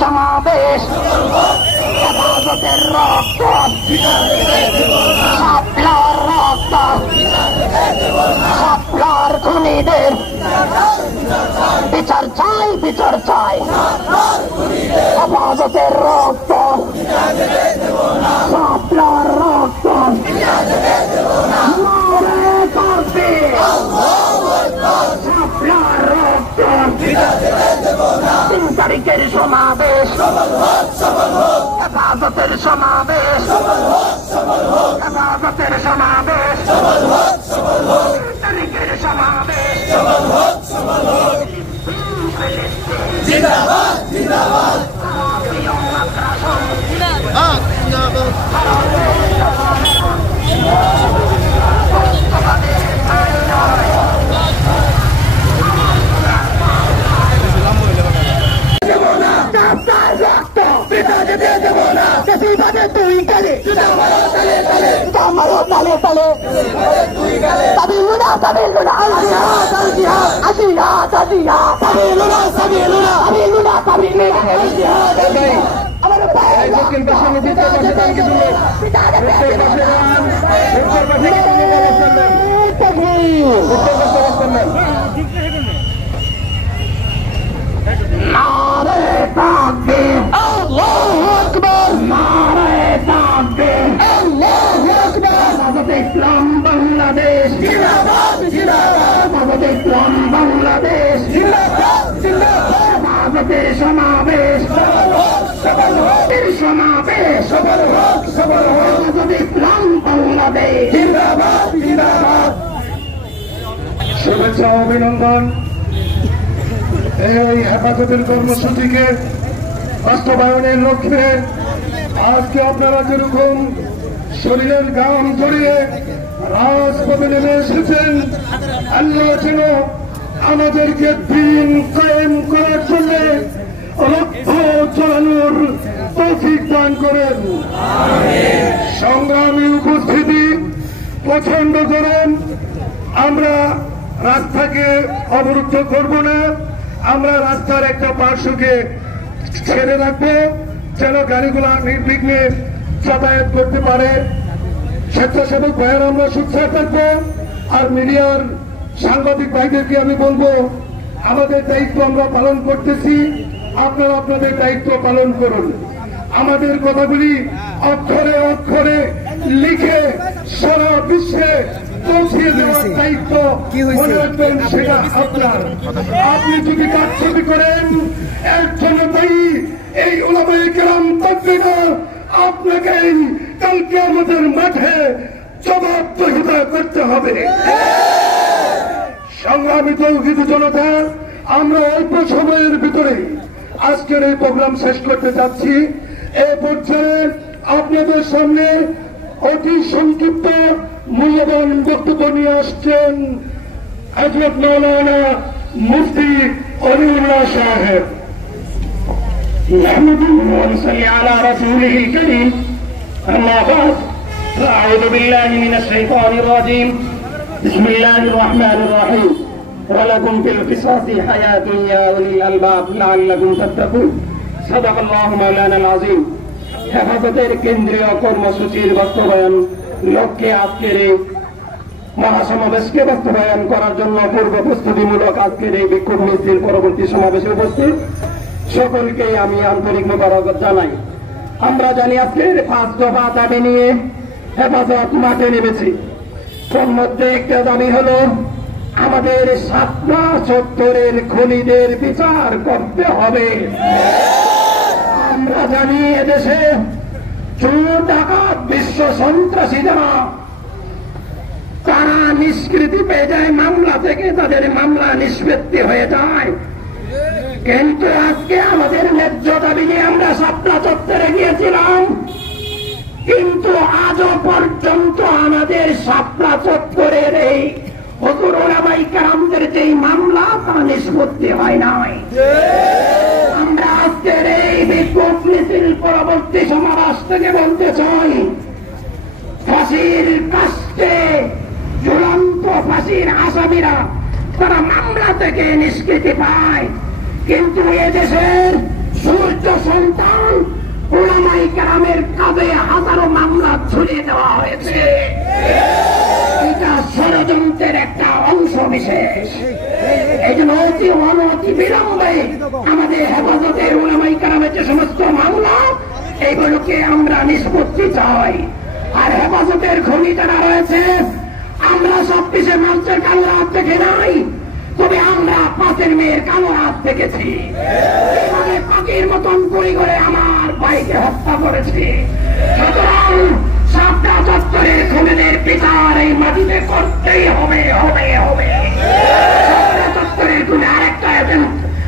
সমাবেশ হেফাজতের রক্ত শাপলার রক্ত শাপলার খুনিদের বিচার চাই বিচার চাই হেফাজতের রক্ত শাপলার রক্ত শাপলার রক্ত 3 তারিখের সমাবেশ হেফাজতের সমাবেশ হেফাজতের সমাবেশ 3 তারিখের সমাবেশ জিন্দাবাদ জিন্দাবাদ তুই গেলে তালে তালে সাবিলুনা সাবিলুনা আসিয়া সাদিয়া সাবিলুনা সাবিলুনা সাবিলুনা সাবিলুনা আমার ভাই দক্ষিণ পাশে উত্তর নারে তাকবীর আল্লাহু আকবার নারে তাকবীর আল্লাহু আকবার হেফাজতে ইসলাম বাংলাদেশ জিন্দাবাদ জিন্দাবাদ হেফাজতে ইসলাম বাংলাদেশ জিন্দাবাদ জিন্দাবাদ হেফাজতের সমাবেশ সমাবেশ হেফাজতে ইসলাম বাংলাদেশ জিন্দাবাদ জিন্দাবাদ শুভেচ্ছা অভিনন্দন এই হেফাজতের কর্মসূচিকে বাস্তবায়নের লক্ষ্যে আজকে আপনারা যেরকম শরীরের ঘাম জড়িয়ে রাজপথে নেমে এসেছেন আল্লাহ যেন আমাদেরকে দিন কায়েম করার জন্য রক্ত চালানোর তৌফিক দান করেন। সংগ্রামী উপস্থিতি প্রচন্ড গরম, আমরা রাস্তাকে অবরুদ্ধ করব না, আমরা রাস্তার একটা পার্শ্বকে ছেড়ে রাখবো যেন গাড়িগুলা নির্বিঘ্নে যাতায়াত করতে পারে। স্বেচ্ছাসেবক ভাইয়ের আমরা সুচ্ছার থাকবো। আর মিডিয়ার সাংবাদিক ভাইদেরকে আমি বলবো, আমাদের দায়িত্ব আমরা পালন করতেছি, আপনারা আপনাদের দায়িত্ব পালন করুন। আমাদের কথাগুলি অক্ষরে অক্ষরে লিখে সারা বিশ্বে পৌঁছিয়ে দেওয়ার দায়িত্ব মনে রাখবেন, সেটা আপনার। আপনি যদি কারচুপি করেন এর জন্য দায়ী এই উলামায়ে কেরাম থাকবে না, আপনাকেই কালকে আমাদের মাঠে জবাবদিহিতা করতে হবে। সংগ্রামী তৌহিদ জনতা, আমরা অল্প সময়ের ভিতরে আজকের এই প্রোগ্রাম শেষ করতে যাচ্ছি। এ পর্যায়ে আপনাদের সামনে অতি সংক্ষিপ্ত মূল্যবান বক্তব্য নিয়ে আসছেন হযরত মাওলানা মুফতি অলিউল্লাহ সাহেব। নাহমাদুহু ওয়া নুসাল্লি আলা রাসূলিহিল কারীম, আম্মা বা'দ, আউযু বিল্লাহি মিনাশ শাইতানির রাজীম, বিসমিল্লাহির রহমানির রহিম। ওয়ালাকুম ফিল কিসাসি হায়াতুন ইয়া উলিল আলবাব লাআল্লাকুম তাত্তাকুন। সাদাকাল্লাহু মাওলানাল আযীম। হেফাজতের কেন্দ্রীয় কর্মসূচির বাস্তবায়ন লক্ষ্যে আজকের এই মহাসমাবেশকে বাস্তবায়ন করার জন্য পূর্ব প্রস্তুতিমূলক আজকের এই বিক্ষোভ মিছিল পরবর্তী সমাবেশে উপস্থিত সকলকে আমি আন্তরিক মোবারকবাদ জানাই। আমরা জানি আজকের 5 দফা দাবি নিয়ে হেফাজত মাঠে নেমেছি। তার মধ্যে একটা দাবি হলো আমাদের শাপলা চত্বরের খুনিদের বিচার করতে হবে। আমরা জানি এদেশে চোর ডাকাত বিশ্ব সন্ত্রাসী যারা, তারা নিষ্কৃতি পেয়ে যায় মামলা থেকে, তাদের মামলা নিষ্পত্তি হয়ে যায়। কিন্তু আজকে আমাদের ন্যায্য দাবি নিয়ে আমরা শাপলা চত্বরে গিয়েছিলাম, কিন্তু আজও পর্যন্ত আমাদের শাপলা চত্বরের এই হুজুর উলামায়ে কেরামদের যেই মামলা তা নিষ্পত্তি হয় নাই। আমরা আজকের এই বিক্ষোভ মিছিল পরবর্তী সমাবেশ থেকে বলতে চাই, ফাঁসির কাস্টে ঝুলন্ত ফাঁসির আসামিরা তারা মামলা থেকে নিষ্কৃতি পায়, কিন্তু এদেশের সূর্য কেরামের কাঁধে হাজারো মামলা ঝুলিয়ে দেওয়া হয়েছে। এটা ষড়যন্ত্রের একটা অংশ বিশেষ। এই জন্য অতি অনতি বিলম্বে আমাদের হেফাজতের উলামায়ে কেরামের যে সমস্ত মামলা, এইগুলোকে আমরা নিষ্পত্তি চাই। আর হেফাজতের খনি যারা রয়েছে, আমরা 26 মার্চের কালো রাত দেখে নাই, তবে আমরা 5 মেয়ের কালো রাত দেখেছি। এইভাবে পাখির মতন গুলি করে আমার ভাইকে হত্যা করেছে। সুতরাং সাপটা চত্বরের খুনিদের বিচার এই মাটিতে করতেই হবে হবে হবে। সাপটা চত্বরের খুনে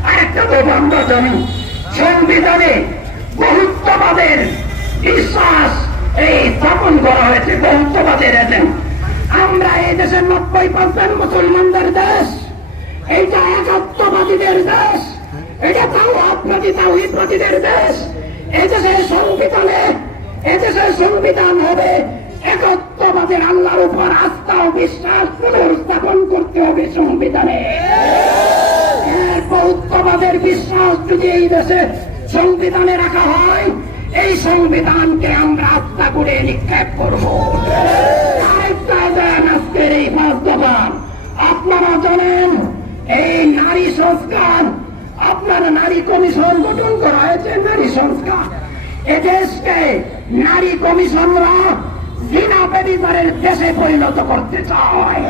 আরেকটা প্রবন্ধ জমি সংবিধানে বহুত্ববাদের বিশ্বাস এই স্থাপন করা হয়েছে। বহুত্ববাদের এজেন্ট আমরা এই দেশের 90% মুসলমানদের দেশ, এইটা একাত্মবাদীদের দেশ, এটা তাওহীদবাদীদের দেশ। এদেশের সংবিধান হবে একাত্মবাদের, আল্লাহর উপর আস্থা ও বিশ্বাস পুনর্স্থাপন করতে হবে সংবিধানে। বহুত্ববাদের বিশ্বাস যদি এই দেশে সংবিধানে রাখা হয়, এই সংবিধানকে আমরা আস্থা করে নিক্ষেপ করবো। আজকের এই 5 দফা আপনারা জানেন, এই নারী সংস্কার, আপনারা নারী কমিশন গঠন করা হয়েছে। নারী সংস্কার এদেশকে নারী কমিশনরা জিনা ব্যভিচারের দেশে পরিণত করতে চায়।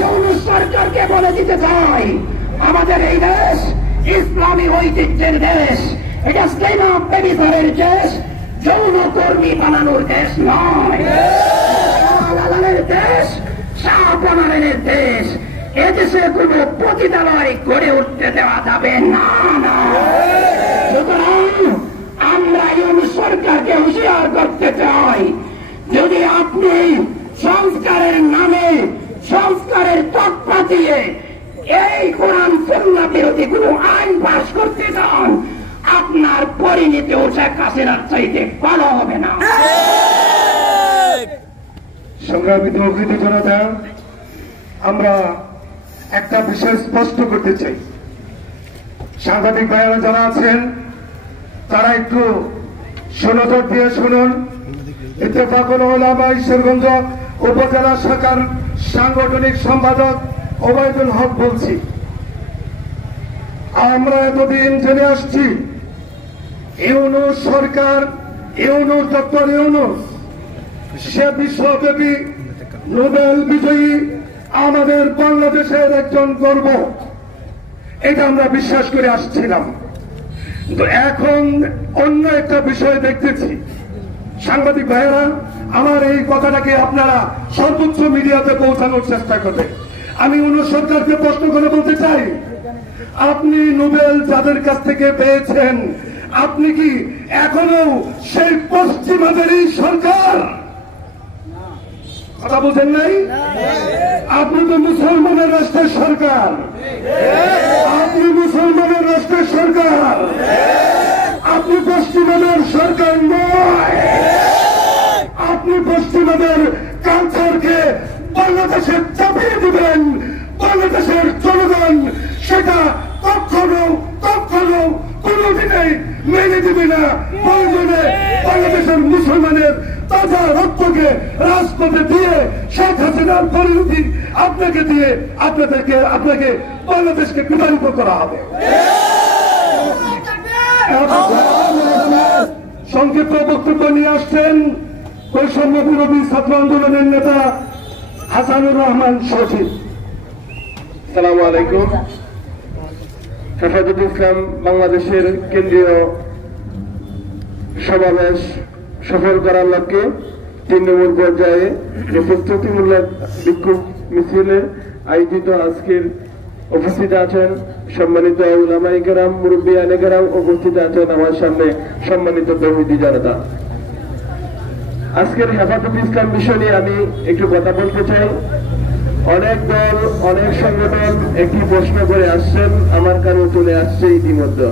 ইউনূস সরকারকে বলে দিতে চায়, আমাদের এই দেশ ইসলামী ঐতিহ্যের দেশ, এটা জিনা ব্যভিচারের দেশ, যৌন কর্মী বানানোর দেশ নয়। দেশ শাহজালালের দেশ। এদেশে কোন পতিতালয় গড়ে উঠতে দেওয়া যাবে না। সুতরাং আমরা ইউনূস সরকারকে হুঁশিয়ার করতে চাই, যদি আপনি সংস্কারের নামে সংস্কারের তকমা দিয়ে এই কোরআন সুন্নাহ বিরোধী কোন আইন পাস করতে চান, আপনার পরিণতি শেখ হাসিনার চাইতে ভালো হবে না। সংগ্রামিত অগ্রিত জনতা, আমরা একটা বিষয় স্পষ্ট করতে চাই। সাংবাদিক ভাইয়েরা যারা আছেন, তারা একটু সনজর দিয়ে শুনুন। ইত্তেফাকুল উলামা ঈশ্বরগঞ্জ উপজেলা শাখার সাংগঠনিক সম্পাদক ওবায়দুল হক বলছি। আমরা এতদিন জেনে আসছি, ইউনূস সরকার, ইউনূস ডক্টর ইউনূস, সে বিশ্বব্যাপী নোবেল বিজয়ী, আমাদের বাংলাদেশের একজন গর্ব, এটা আমরা বিশ্বাস করে আসছিলাম। তো এখন অন্য একটা বিষয় দেখতেছি। সাংবাদিক ভাইয়েরা, আমার এই কথাটাকে আপনারা সর্বোচ্চ মিডিয়াতে পৌঁছানোর চেষ্টা করবে। আমি ইউনূস সরকারকে প্রশ্ন করে বলতে চাই, আপনি নোবেল যাদের কাছ থেকে পেয়েছেন, আপনি কি এখনো সেই পশ্চিমাদেরই সরকার? কথা বলছেন নাই? আপনি তো মুসলমানের রাষ্ট্রের সরকার, আপনি মুসলমানের রাষ্ট্রের সরকার, আপনি পশ্চিমাদের সরকার নয়। আপনি পশ্চিমাদের কালচারকে বাংলাদেশে চাপিয়ে দিবেন, বাংলাদেশের জনগণ সেটা কখনো কখনো কোনদিনই মেনে দিবে না। প্রয়োজনে বাংলাদেশের মুসলমানের তাজা রক্তকে রাজপথে দিয়ে শেখ হাসিনার পরিণতি আপনাকে দিয়ে আপনাকে বাংলাদেশকে বিতাড়িত করা হবে। সংক্ষিপ্ত বক্তব্য নিয়ে আসছেন বৈষম্য বিরোধী ছাত্র আন্দোলনের নেতা হাসানুর রহমান সচিব। আসসালামু আলাইকুম। হেফাজতে ইসলাম বাংলাদেশের কেন্দ্রীয় সমাবেশ সফল করার লক্ষ্যে তৃণমূল পর্যায়ে যে প্রস্তুতিমূলক বিক্ষোভ মিছিলে আয়োজিত আজকের উপস্থিত আছেন সম্মানিত উলামায়ে কেরাম, মুরব্বিয়ানে কেরাম, উপস্থিত আছেন আমার সামনে সম্মানিত তৌহিদি জনতা। আজকের হেফাজতে ইসলাম বিষয় নিয়ে আমি একটু কথা বলতে চাই। অনেক দল, অনেক সংগঠন একটি প্রশ্ন করে আসছেন, আমার কানে চলে আসছে ইতিমধ্যে,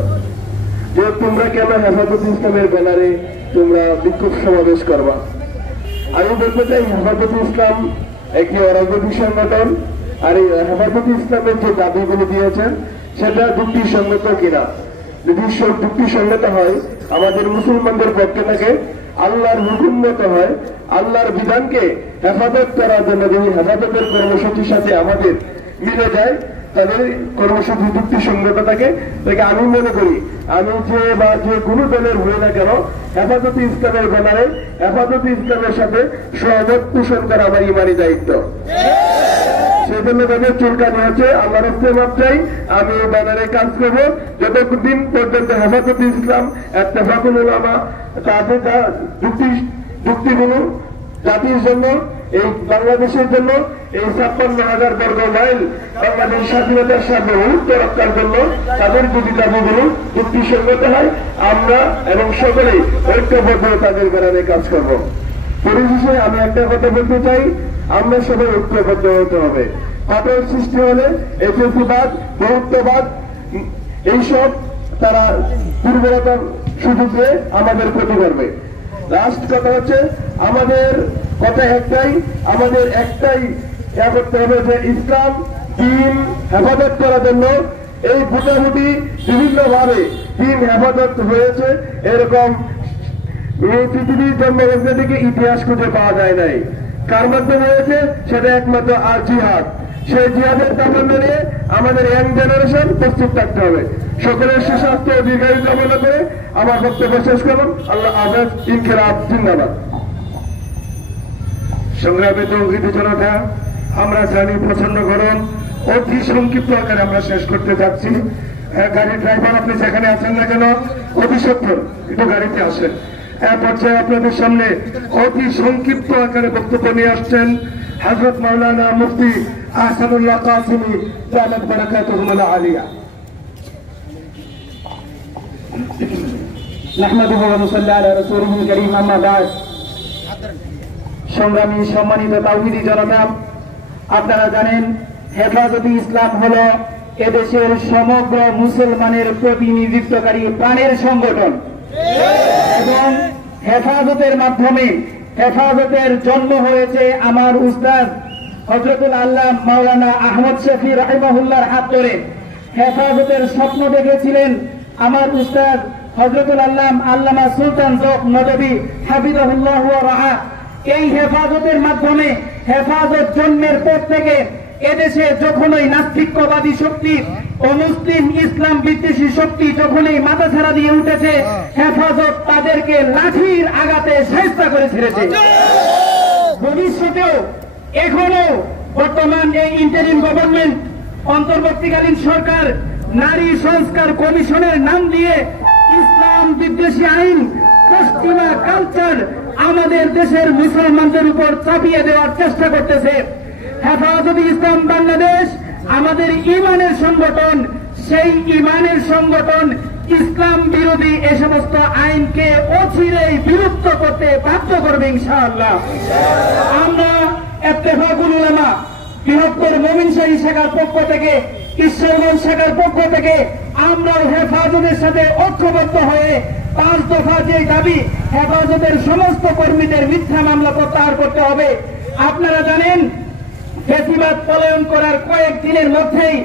যে তোমরা কেন হেফাজতে ইসলামের ব্যানারে তোমরা বিক্ষোভ সমাবেশ করবা। আমি বলতে চাই, হেফাজতে ইসলাম একটি অরাজনৈতিক সংগঠন, আর এই হেফাজতে ইসলামের যে দাবিগুলো দিয়েছেন সেটা যুক্তিসঙ্গত কিনা। যদি যুক্তিসঙ্গত হয়, আমাদের মুসলমানদের পক্ষে থাকে, আল্লাহর হুকুম মতো হয়, আল্লাহর বিধানকে হেফাজত করার জন্য যদি হেফাজতের কর্মসূচির সাথে আমাদের মিলে যায়, তাদের কর্মসূচি যুক্তিসঙ্গত থাকে। তাকে আমি মনে করি আমি যে কোনো দলের হয়ে না কেন হেফাজতে ইসলামের ব্যানারে হেফাজতে ইসলামের সাথে সহমত পোষণ করা আমার ইমানি দায়িত্ব। সেজন্য তাদের চুলকানি হচ্ছে, আল্লাহর রাস্তায় মাপ চাই। আমি এই ব্যানারে কাজ করবো যতদিন পর্যন্ত হেফাজতে ইসলাম ইত্তেফাকুল উলামা তাদের যুক্তিগুলো জাতির জন্য, এই বাংলাদেশের জন্য, এই 56,000 বর্গ মাইল বাংলাদেশ স্বাধীনতার সার্বভৌমত্ব রক্ষার জন্য তাদের যদি দাবিগুলো যুক্তিসঙ্গত হয়, আমরা এবং সকলেই ঐক্যবদ্ধ তাদের বেড়ারে কাজ করব। পরিশেষে আমি একটা কথা বলতে চাই, আমরা সবাই ঐক্যবদ্ধ হতে হবে। ফাটল সৃষ্টি হলে এসএসিবাদ, বহুত্ববাদ এইসব তারা দুর্বলতার সুযোগ দিয়ে আমাদের ক্ষতি করবে। লাস্ট কথা হচ্ছে, আমাদের কথা একটাই, আমাদের একটাই করতে হবে যে ইসলাম দিন হেফাজত করার জন্য এই মোটামুটি বিভিন্নভাবে দিন হেফাজত হয়েছে। এরকম এই পৃথিবীর জন্মলগ্ন থেকে ইতিহাস খুঁজে পাওয়া যায় নাই। কার মাধ্যমে হয়েছে? সেটা একমাত্র আর জিহাদ। সেই জিহাদের তামান্না নিয়ে আমাদের ইয়াং জেনারেশন প্রস্তুত থাকতে হবে। সকলের সুস্বাস্থ্য ও দীর্ঘায়ু কামনা করে আমার বক্তব্য শেষ করলাম। আল্লাহ হাফেজ। ইনকিলাব জিন্দাবাদ। সংগ্রামী তৌহিদি জনতা, আমরা জানি প্রচন্ড গরম, অতি সংক্ষিপ্ত আকারে আমরা শেষ করতে যাচ্ছি। গাড়ির ড্রাইভার আপনি যেখানে আছেন না কেন, অতি সত্তর একটু গাড়িতে আসেন। পর্যায়ে আপনাদের সামনে অতি সংক্ষিপ্ত আকারে বক্তব্য নিয়ে আসছেন হযরত মাওলানা মুফতি আহসানুল্লাহ কাসিমি দামাত বারাকাতুহুল আলিয়া। নাহমাদুহু ওয়া নুসাল্লি আলা রাসূলিহিল কারীম, আম্মা বা'দ। সংগ্রামী সম্মানিত তাওহীদি জনতা, আপনারা জানেন হেফাজতে ইসলাম হলো এদেশের সমগ্র মুসলমানের প্রতিনিধিত্বকারী প্রাণের সংগঠন এবং হেফাজতের মাধ্যমে হেফাজতের জন্ম হয়েছে আমার উস্তাদ হযরতুল আল্লাহ মাওলানা আহমদ শফি রাহিমাহুল্লাহর হাত ধরে। হেফাজতের স্বপ্ন দেখেছিলেন আমার উস্তাদ হযরতুল আল্লাহ আল্লামা সুলতান জোক নদভী হাফিজাহুল্লাহ ওয়া রাহা। এই হেফাজতের মাধ্যমে হেফাজত জন্মের পর থেকে এদেশে যখনই নাস্তিক্যবাদী শক্তি অমুসলিম ইসলাম বিদ্বেষী শক্তি যখনই মাথাছাড়া দিয়ে উঠেছে, হেফাজত তাদেরকে লাঠির আঘাতে শায়েস্তা করে ছেড়েছে। ভবিষ্যতেও এখনো বর্তমান এই ইন্টারিম গভর্নমেন্ট অন্তর্বর্তীকালীন সরকার নারী সংস্কার কমিশনের নাম দিয়ে ইসলাম বিদ্বেষী আইন, পশ্চিমা কালচার আমাদের দেশের মুসলমানদের উপর চাপিয়ে দেওয়ার চেষ্টা করতেছে। হেফাজতে ইসলাম বাংলাদেশ আমাদের ইমানের সংগঠন, সেই ইমানের সংগঠন ইসলাম বিরোধী এ সমস্ত আইনকে অচিরেই বিলুপ্ত করতে বাধ্য করবে ইনশাআল্লাহ। আমরা ইত্তেফাকুল উলামা বৃহত্তর মোমিনশাহী শাখার পক্ষ থেকে, ঈশ্বরগঞ্জ শাখার পক্ষ থেকে আমরা হেফাজতের সাথে ঐক্যবদ্ধ হয়ে 5 দফা যে দাবি, হেফাজতের সমস্ত কর্মীদের মিথ্যা মামলা প্রত্যাহার করতে হবে। আপনারা জানেন ফ্যাসিবাদ পলায়ন করার কয়েকদিনের মধ্যেই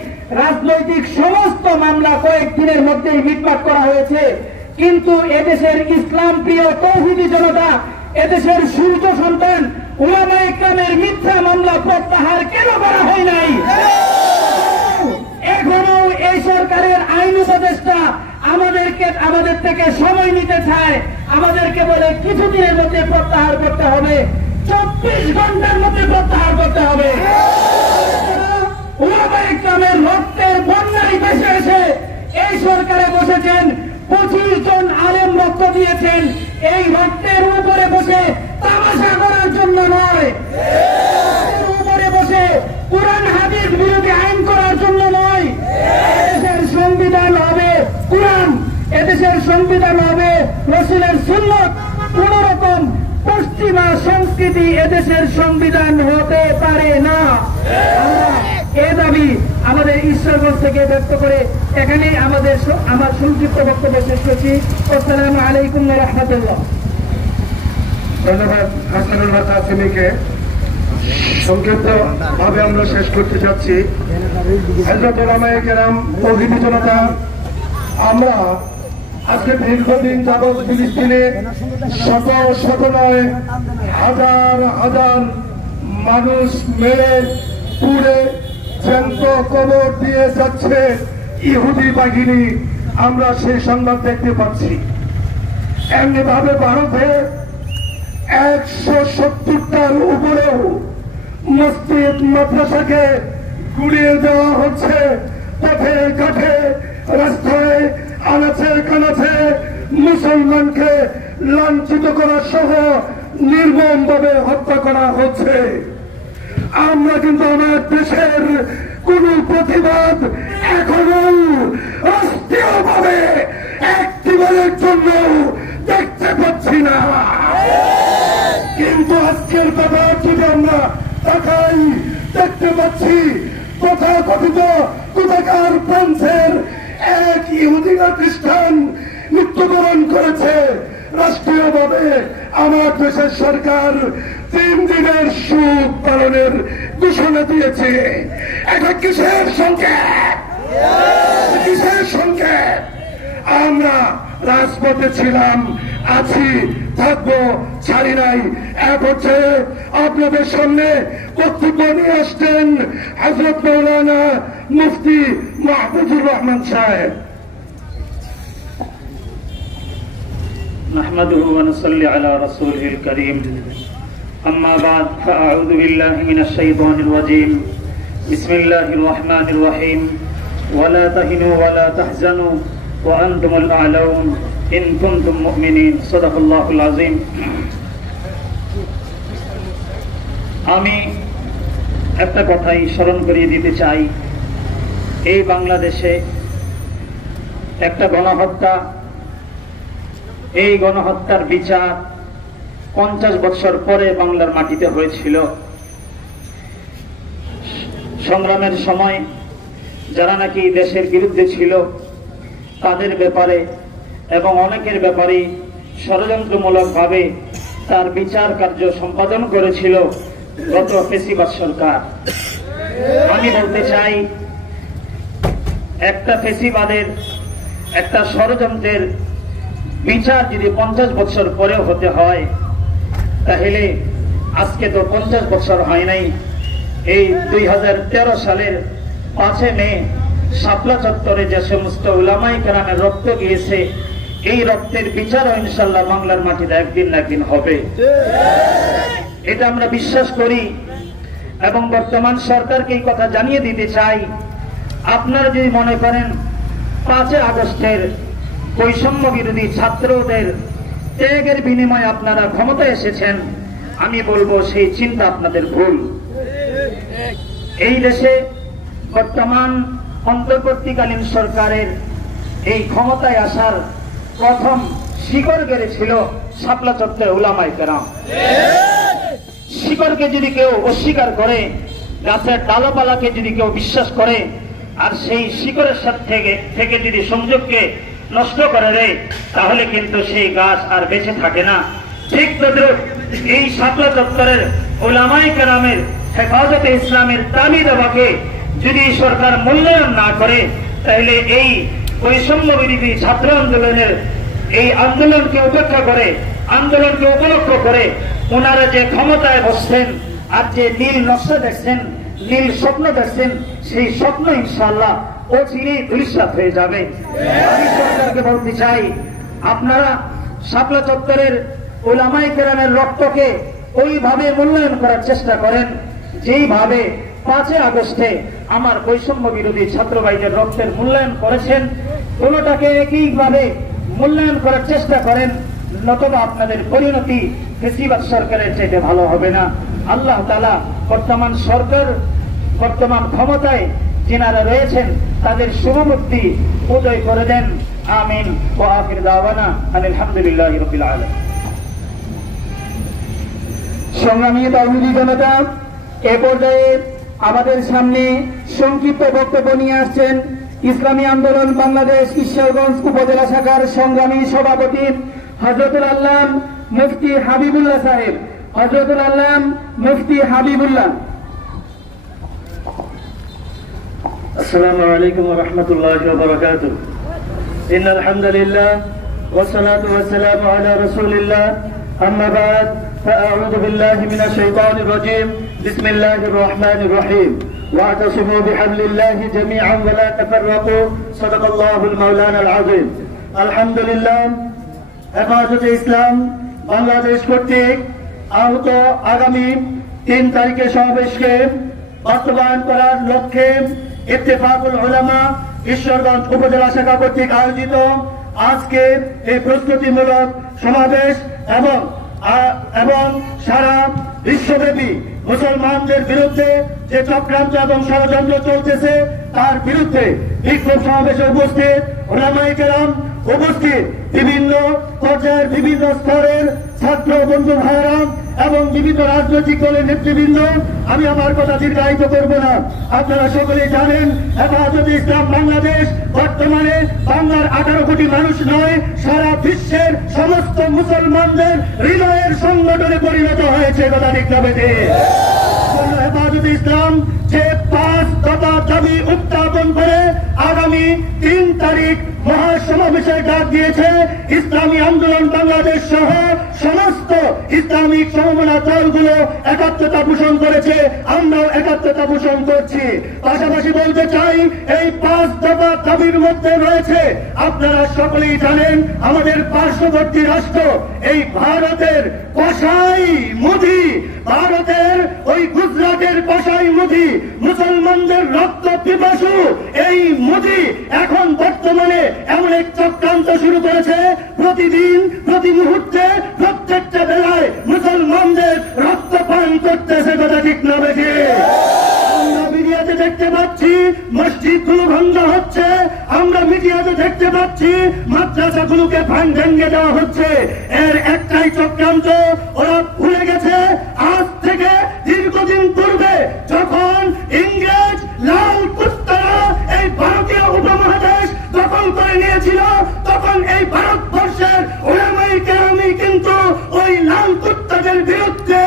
রাজনৈতিক সমস্ত মামলা কয়েকদিনের মধ্যেই মিটমাট করা হয়েছে, কিন্তু এদেশের ইসলাম প্রিয় তৌহিদি জনতা, এদেশের সূর্য সন্তান উলামায়ে কেরামের মিথ্যা মামলা প্রত্যাহার কেন করা হয় নাই? এখনো এই সরকারের আইন উপদেষ্টা আমাদের থেকে সময় নিতে চায়, আমাদেরকে বলে কিছুদিনের মধ্যে প্রত্যাহার করতে হবে, 24 ঘন্টার মধ্যে প্রত্যাহার করতে হবে। উলামায়ে কেরামের রক্তের বন্যায় ভেসে এসে এই সরকারে বসেছেন, 25 জন আলেম রক্ত দিয়েছেন। এই রক্তের উপরে বসে তামাশা করার জন্য নয়, উপরে বসে কুরআন হাদিস বিরোধী আইন করার জন্য নয়। এদেশের সংবিধান হবে কুরআন, এদেশের সংবিধান হবে রাসূলের সুন্নাত। কোন রকম পশ্চিমা সংস্কৃতি এদেশের সংবিধান হতে পারে না। এ দাবি আমাদের ঈশ্বরগঞ্জ থেকে ব্যক্ত করে এখানেই আমার সংক্ষিপ্ত বক্তব্য শেষ করছি। আসসালামু আলাইকুম ওয়া রাহমাতুল্লাহ। ধন্যবাদ হাসানুল্লাহ কাসিমিকে। সংক্ষিপ্ত ভাবে আমরা শেষ করতে যাচ্ছি। হযরত উলামায়ে কেরাম, তৌহিদি জনতা, আমরা আজকে দীর্ঘদিন যাবৎ ফিলিস্তিনে শত শত নয় হাজার হাজার মানুষ মেরে পুড়ে জ্যান্ত কবর দিয়ে যাচ্ছে ইহুদি বাহিনী, আমরা সেই সংবাদ দেখতে পাচ্ছি। এমনি ভাবে ভারতে 170টার উপরেও মসজিদ মাদ্রাসাকে গুড়িয়ে দেওয়া হচ্ছে। পথে ঘাটে রাস্তায় আনাচে কানাচে মুসলমানকে লাঞ্ছিত করা সহ নির্মম ভাবে হত্যা করা হচ্ছে। আমরা কিন্তু আমার দেশের কোন প্রতিবাদ এখনো রাষ্ট্রীয়ভাবে একটিবারের জন্য দেখতে পাচ্ছি না। কিন্তু আজকের কথা যদি আমরা তাকাই, দেখতে পাচ্ছি তথাকথিত কোথাকার ফ্রান্সের এক ইহুদি না খ্রিস্টান মৃত্যুবরণ করেছে। রাষ্ট্রীয়ভাবে আমার দেশের সরকার 3 দিনের শোক পালনের ঘোষণা দিয়েছে। এটা কিসের সংকেত? কিসের সংকেত? আমরা রাজপথে ছিলাম, আছি, থাকবো, ছাড়ি নাই। এক হচ্ছে আপনাদের সামনে বক্তব্য নিয়ে আসছেন হযরত মাওলানা মুফতি মাহফুজুর রহমান সাহেব। نحمده ونصلي على رسوله الكريم أما بعد فأعوذ بالله من الشيطان الرجيم بسم الله الرحمن الرحيم ولا تهنوا ولا تحزنوا وأنتم الأعلون إن كنتم مؤمنين صدق الله العظيم। আমি একটা কথাই স্মরণ করিয়ে দিতে চাই, এই বাংলাদেশে একটা গণহত্যা, এই গণহত্যার বিচার 50 বছর পরে বাংলার মাটিতে হয়েছিল। সংগ্রামের সময় যারা নাকি দেশের বিরুদ্ধে ছিল তাদের ব্যাপারে এবং অনেকের ব্যাপারে ষড়যন্ত্রমূলকভাবে তার বিচার কার্য সম্পাদন করেছিল গত ফেসিবাদ সরকার। আমি বলতে চাই, একটা ফেসিবাদের, একটা ষড়যন্ত্রের বিচার যদি 50 বছর পরেও হতে হয়, তাহলে আজকে তো 50 বছর হয় নাই। এই 2013 সালের 5 মে শাপলা চত্বরে যে সমস্ত উলামায়ে কেরামের রক্ত গিয়েছে, এই রক্তের বিচারও ইনশাআল্লাহ বাংলার মাটিতে একদিন না একদিন হবে, এটা আমরা বিশ্বাস করি। এবং বর্তমান সরকারকে এই কথা জানিয়ে দিতে চাই, আপনারা যদি মনে করেন 5 আগস্টের বৈষম্য বিরোধী ছাত্রদের ত্যাগের বিনিময়ে আপনারা ক্ষমতায় এসেছেন, আমি বলবো সেই চিন্তা আপনাদের ভুল। এই দেশে বর্তমান অন্তর্বর্তীকালীন সরকারের এই ক্ষমতায় আসার প্রথম শিকড় গেড়েছিল শাপলা চত্বরে উলামায়ে কেরাম। শিকড়কে যদি কেউ অস্বীকার করে, গাছের ডালপালাকে যদি কেউ বিশ্বাস করে, আর সেই শিকড়ের সাথে থেকে যদি সংযোগকে নষ্ট করে দেয়, তাহলে কিন্তু সেই গাছ আর বেঁচে থাকে না। ঠিক তদ্রুপ এই শাপলা চত্বরের উলামায়ে কেরামের হেফাজতে ইসলামের দাবি দাওয়াকে যদি সরকার মূল্যায়ন না করে, তাহলে এই বৈষম্য বিরোধী ছাত্র আন্দোলনের এই আন্দোলনকে উপেক্ষা করে, আন্দোলনকে উপলক্ষ করে ওনারা যে ক্ষমতায় বসছেন আর যে নীল নকশা দেখছেন, নীল স্বপ্ন দেখছেন, সেই স্বপ্ন ইনশাআল্লাহ অচিরেই ধূলিসাৎ হয়ে যাবে। আমি সরকারকে বলতে চাই, আপনারা শাপলা চত্বরের উলামায়ে কেরামের রক্তকে ওইভাবে মূল্যায়ন করার চেষ্টা করেন যেইভাবে 5 আগস্টে আমার বৈষম্য বিরোধী ছাত্র ভাইদের রক্তের মূল্যায়ন করেছেন। কোনোটাকে একইভাবে মূল্যায়ন করার চেষ্টা করেন, নতুবা আপনাদের পরিণতি ফেসিবাদ সরকারের চাইতে ভালো হবে না। আল্লাহ তাআলা বর্তমান সরকার, বর্তমান ক্ষমতায় যিনারা রয়েছেন, তাদের শুভবুদ্ধি উদয় করে দেন। আমিন ওয়া আখির দাওয়ানা আলহামদুলিল্লাহি রাব্বিল আলামিন। সংগ্রামী তৌহিদি জনতা, এ পর্যায়ে আমাদের সামনে সংক্ষিপ্ত বক্তব্য নিয়ে আসছেন ইসলামী আন্দোলন বাংলাদেশ ঈশ্বরগঞ্জ উপজেলা শাখার সংগ্রামী সভাপতি হযরতুল আল্লাম মুফতি হাবিবুল্লাহ সাহেব। হযরতুল আল্লাম মুফতি হাবিবুল্লাহ। আসসালামু আলাইকুম ওয়া রাহমাতুল্লাহি ওয়া বারাকাতুহু। إن الحمد لله والصلاة والسلام على رسول الله أما بعد فأعوذ بالله من الشيطان الرجيم بسم الله الرحمن الرحيم واعتصموا بحبل الله جميعا ولا تفرقوا صدق الله المولانا العظيم الحمد لله হেফাজতে ইসলাম বাংলাদেশ কর্তৃক আহত আগামী 3 তারিখে সমাবেশকে বাস্তবায়ন করার লক্ষ্যে ইত্তেফাকুল উলামা ঈশ্বরগঞ্জ উপজেলা শাখা কর্তৃক আয়োজিত আজকে এই প্রস্তুতিমূলক সমাবেশ এবং সারা বিশ্বব্যাপী মুসলমানদের বিরুদ্ধে যে চক্রান্ত এবং ষড়যন্ত্র চলতেছে তার বিরুদ্ধে বিক্ষোভ সমাবেশে উপস্থিত উলামায়ে কেরাম, উপস্থিত বিভিন্ন পর্যায়ের বিভিন্ন স্তরের ছাত্র বন্ধু ভাইরা এবং বিভিন্ন রাজনৈতিক দলের নেতৃবৃন্দ, আমি আমার কথা দীর্ঘায়িত করব না। আপনারা সকলেই জানেন হেফাজতে ইসলাম বাংলাদেশ বর্তমানে বাংলার 18 কোটি মানুষ নয়, সারা বিশ্বের সমস্ত মুসলমানদের হৃদয়ের সংগঠনে পরিণত হয়েছে। কথা ঠিক না বেঠে? হেফাজতে ইসলাম যে 5 দফা দাবি উত্থাপন করে আগামী 3 তারিখ মহাসমাবেশের ডাক দিয়েছে, ইসলামী আন্দোলন বাংলাদেশ সহ সমস্ত ইসলামিক সমমনা দলগুলো একাত্মতা পোষণ করেছে, আমরাও একাত্মতা পোষণ করছি। পাশাপাশি বলতে চাই এই 5 দফা দাবির মধ্যে রয়েছে, আপনারা সকলেই জানেন আমাদের পার্শ্ববর্তী রাষ্ট্র এই ভারতের কসাই মুদি, ভারতের ওই গুজরাটের কসাই মুদি, মুসলমানদের রক্ত পিপাসু এই মুদি এখন বর্তমানে এমন এক চক্রান্ত শুরু করেছে, প্রতিদিন প্রতি মুহূর্তে প্রত্যেকটা বেলায় মুসলমানদের রক্ত পান করতেছে। কথা ঠিক না বেশি? আমরা মিডিয়াতে দেখতে পাচ্ছি মসজিদগুলো ভঙ্গ হচ্ছে, আমরা মিডিয়াতে দেখতে পাচ্ছি মাদ্রাসাগুলোকে ভেঙে দেওয়া হচ্ছে। এর একটাই চক্রান্ত, ওরা ভুলে গেছে আজ থেকে দীর্ঘদিন পূর্বে যখন ইংরেজ লাল কুত্তারা এই ভারতীয় উপমহাদেশ দখল করে নিয়েছিল, তখন এই ভারতবর্ষের উলামায়ে কেরামি কিন্তু ওই লাল কুত্তাদের বিরুদ্ধে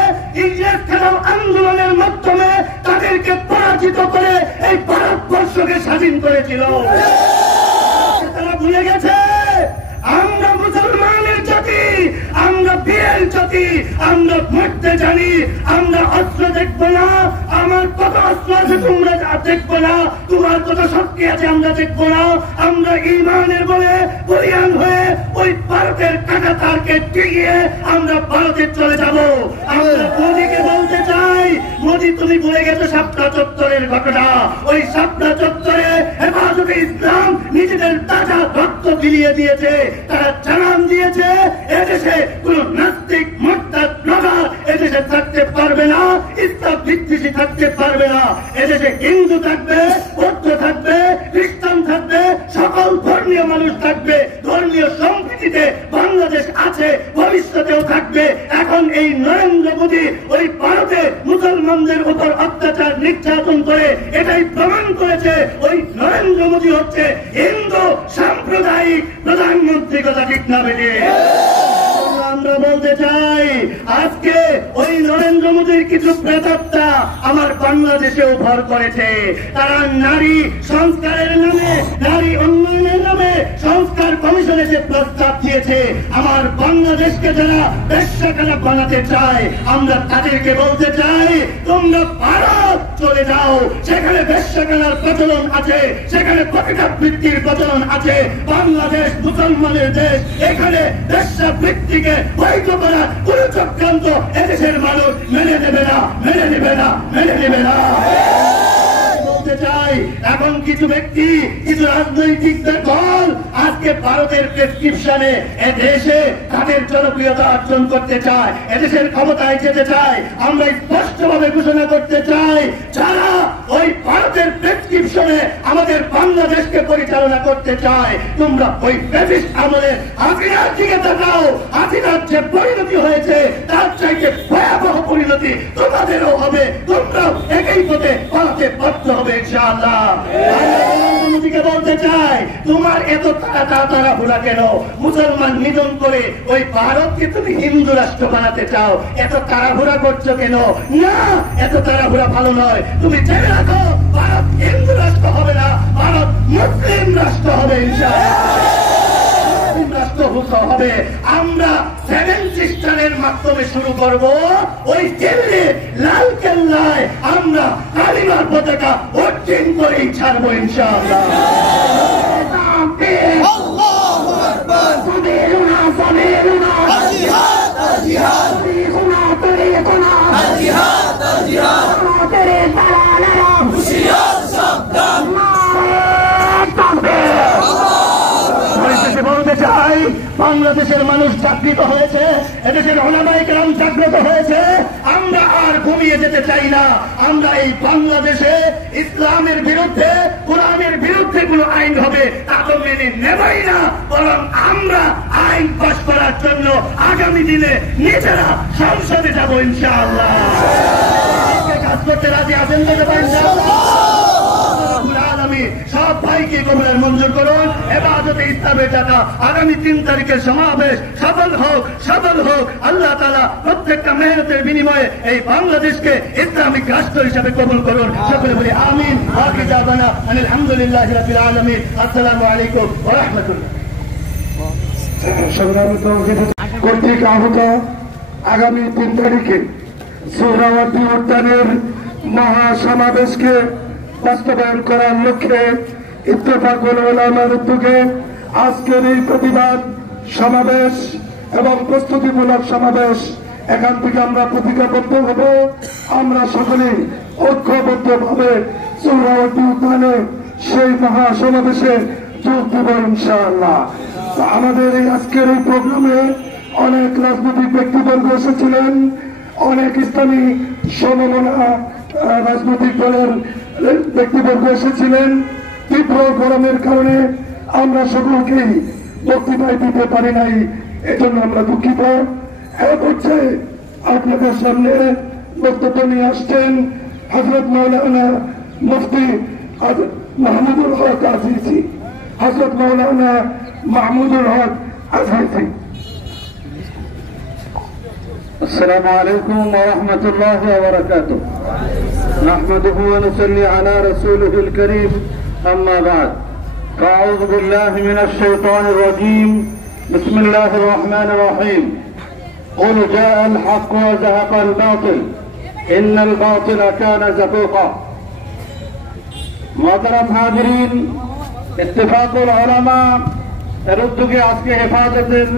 ইংরেজ খেলাও আন্দোলনের মাধ্যমে তাদেরকে পরাজিত করে এই ভারতবর্ষকে স্বাধীন করেছিল। তারা ভুলে গেছে আমরা মুসলমানের জাতি, আমরা বীরের জাতি, আমরা মরতে জানি, আমরা অস্ত্র দেখবো না। আমার কত অস্ত্র আছে তোমরা দেখবো না, তোমার কত শক্তি আছে আমরা দেখবো না। আমরা ঈমানের বলে বলিয়ান হয়ে ওই ভারতের কাঁটাতারকে টিকিয়ে আমরা ভারতে চলে যাব। আমরা মোদীকে বলতে চাই, মোদী তুমি ভুলে গেছো শাপলা চত্বরের ঘটনা। ওই শাপলা চত্বরে হেফাজতে ইসলাম নিজেদের তাজা রক্ত বিলিয়ে দিয়েছে, তারা জানান দিয়েছে এদেশে কোন নাস্তিক মুরতাদ ব্লগার এদেশে থাকতে পারবে না, ইসলাম বিদ্বেষী থাকতে পারবে না। এদেশে হিন্দু থাকবে, বৌদ্ধ থাকবে, খ্রিস্টান থাকবে, সকল ধর্মীয় মানুষ থাকবে। ধর্মীয় সম্প্রীতিতে বাংলাদেশ আছে, ভবিষ্যতেও থাকবে। এখন এই নরেন্দ্র মোদী ওই ভারতে মুসলমানদের উপর অত্যাচার নির্যাতন করে এটাই প্রমাণ করেছে ওই নরেন্দ্র মোদী হচ্ছে হিন্দু সাম্প্রদায়িক প্রধানমন্ত্রী। কথা ঠিক না বেটে? আমরা বলতে চাই আজকে ওই নরেন্দ্র মোদীর কিছু প্রেতাত্মা আমার বাংলাদেশেও ভর করেছে। তারা নারী সংস্কারের নামে, নারী উন্নয়নের নামে সংস্কার কমিশনে যে প্রস্তাব দিয়েছে, আমার বাংলাদেশকে যারা বেশ্যাখানা বানাতে চায় আমরা তাদেরকে বলতে চাই তোমরা ভারত চলে যাও, সেখানে বেশ্যাখানার প্রচলন আছে, সেখানে পতিতাবৃত্তির প্রচলন আছে। বাংলাদেশ মুসলমানের দেশ, এখানে বেশ্যাবৃত্তিকে বৈধ করা কোন চক্রান্ত এদেশের মানুষ মেনে নেবে না, মেনে নেবে না, মেনে নেবে না। বলতে চাই এখন কিছু ব্যক্তি, কিছু রাজনৈতিক দল আজকে ভারতের প্রেসক্রিপশনে এদেশে তাদের জনপ্রিয়তা অর্জন করতে চায়, এদেশের ক্ষমতায় যেতে চায়। আমরা স্পষ্টভাবে ঘোষণা করতে চাই যারা ওই ভারতের প্রেসক্রিপশনে আমাদের বাংলাদেশকে পরিচালনা করতে চায়, তোমরা ওই ফ্যাসিস্ট আমলের হাসিনার দিকে তাকাও। হাসিনার যে পরিণতি হয়েছে তার চাইতে ভয়াবহ পরিণতি তোমাদেরও হবে, তোমরাও একই পথে পালাতে বাধ্য হবে। ইনশাআল্লাহ। নবীকে বলতে চাই, তোমার এত তাড়াহুড়া কেন? মুসলমান নিধন করে ওই ভারতকে তুমি হিন্দু রাষ্ট্র বানাতে চাও, এত তাড়াহুড়া করছো কেন? না, এত তাড়াহুড়া ভালো নয়। তুমি জেনে রাখো, ভারত হিন্দু রাষ্ট্র হবে না, ভারত মুসলিম রাষ্ট্র হবে ইনশাআল্লাহ। হবে আমরা 7 সিস্টারের মাধ্যমে শুরু করব। ওই দিল্লি লাল কেল্লায় আমরা কালিমার পতাকা অর্জন করেই ছাড়বো ইনশাআল্লাহ। আল্লাহু আকবার। সাবিলুনা সাবিলুনা আল জিহাদ আল জিহাদ। তরিকুনা তরিকুনা আল জিহাদ আল জিহাদ। তেরে সালালা হুশিয়ার সাবধান। বলতে চাই, বাংলাদেশের মানুষ জাগৃত হয়েছে, এদেশের ওলামায়ে কেরাম জাগ্রত হয়েছে। আমরা আর ঘুমিয়ে যেতে চাই না। আমরা এই বাংলাদেশে ইসলামের বিরুদ্ধে, কোরআনের বিরুদ্ধে কোন আইন হবে তা তো মেনে নেবই না, বরং আমরা আইন পাস করার জন্য আগামী দিনে নিজেরা সংসদে যাব ইনশাআল্লাহ। কাজ করতে রাজি আছেন তো ইনশাআল্লাহ? সব ভাইকে কবুলের মঞ্জুর করুন। ইবাদতে ইসলামের টাকা আগামী 3 তারিখের সমাবেশ সফল হোক, সফল হোক। আল্লাহ তাআলা প্রত্যেকটা মেহনতের বিনিময়ে এই বাংলাদেশকে ইসলামিক রাষ্ট্র হিসেবে কবুল করুন। সকলে বলি আমিন। বাকি যাবানা আলহামদুলিল্লাহি রাব্বিল আলামিন। আসসালামু আলাইকুম ওয়া রাহমাতুল্লাহ। সংগ্রামিত কর্তৃক আহত আগামী 3 তারিখে সোহরাওয়ার্দী উদ্যানের মহাসমাবেশকে বাস্তবায়ন করার লক্ষ্যে ইত্তেফাকুল উলামার উদ্যোগে আজকের এই প্রতিবাদ সমাবেশ এবং প্রস্তুতিমূলক সমাবেশ, এখান থেকে আমরা প্রতিজ্ঞাবদ্ধ হব, আমরা সকলেই ঐক্যবদ্ধভাবে সোহরাওয়ার্দী উদ্যানে সেই মহাসমাবেশে যোগ দেব ইনশাআল্লাহ। আমাদের এই আজকের এই প্রোগ্রামে অনেক রাজনৈতিক ব্যক্তিবর্গ এসেছিলেন, অনেক ইসলামী সমমনা রাজনৈতিক দলের ব্যক্তিবর্গ এসেছিলেন। তীব্র গরমের কারণে আমরা সকলকেই বক্তৃতায় দিতে পারি নাই, এজন্য আমরা দুঃখিত। এক হচ্ছে আপনাদের সামনে বক্তব্য নিয়ে আসছেন হযরত মাওলানা মুফতি মাহমুদুল হক আজিজি, হযরত মাওলানা মাহমুদুল হক আজিজি। السلام عليكم ورحمة الله وبركاته. نحمده ونصلي على رسوله الكريم. أما بعد، فأعوذ بالله من الشيطان الرجيم. بسم الله الرحمن الرحيم. قل جاء الحق وزهق الباطل إن الباطل كان زهوقا. محترم حاضرين, ইত্তেফাকুল উলামা এর উদ্যোগে আজকে হেফাজতের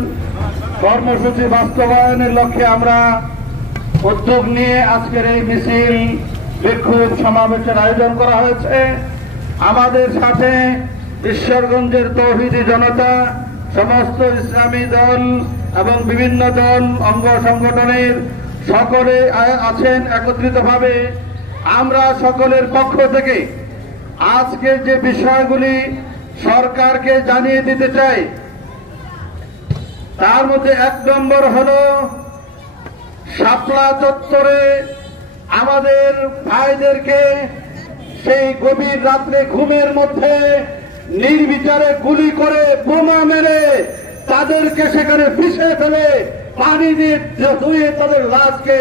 কর্মসূচি বাস্তবায়নের লক্ষ্যে আমরা উদ্যোগ নিয়ে আজকের এই মিছিল বিক্ষোভ সমাবেশের আয়োজন করা হয়েছে। আমাদের সাথে ঈশ্বরগঞ্জের তৌহিদি জনতা, সমস্ত ইসলামী দল এবং বিভিন্ন দল অঙ্গ সংগঠনের সকলে আছেন একত্রিতভাবে। আমরা সকলের পক্ষ থেকে আজকে যে বিষয়গুলি সরকারকে জানিয়ে দিতে চাই, তার মধ্যে 1 নম্বর হল শাপলা চত্বরে আমাদের ভাইদেরকে সেই গভীর রাত্রে ঘুমের মধ্যে নির্বিচারে গুলি করে বোমা মেরে তাদেরকে সেখানে পিষে ফেলে পানি দিয়ে ধুয়ে তাদের লাশকে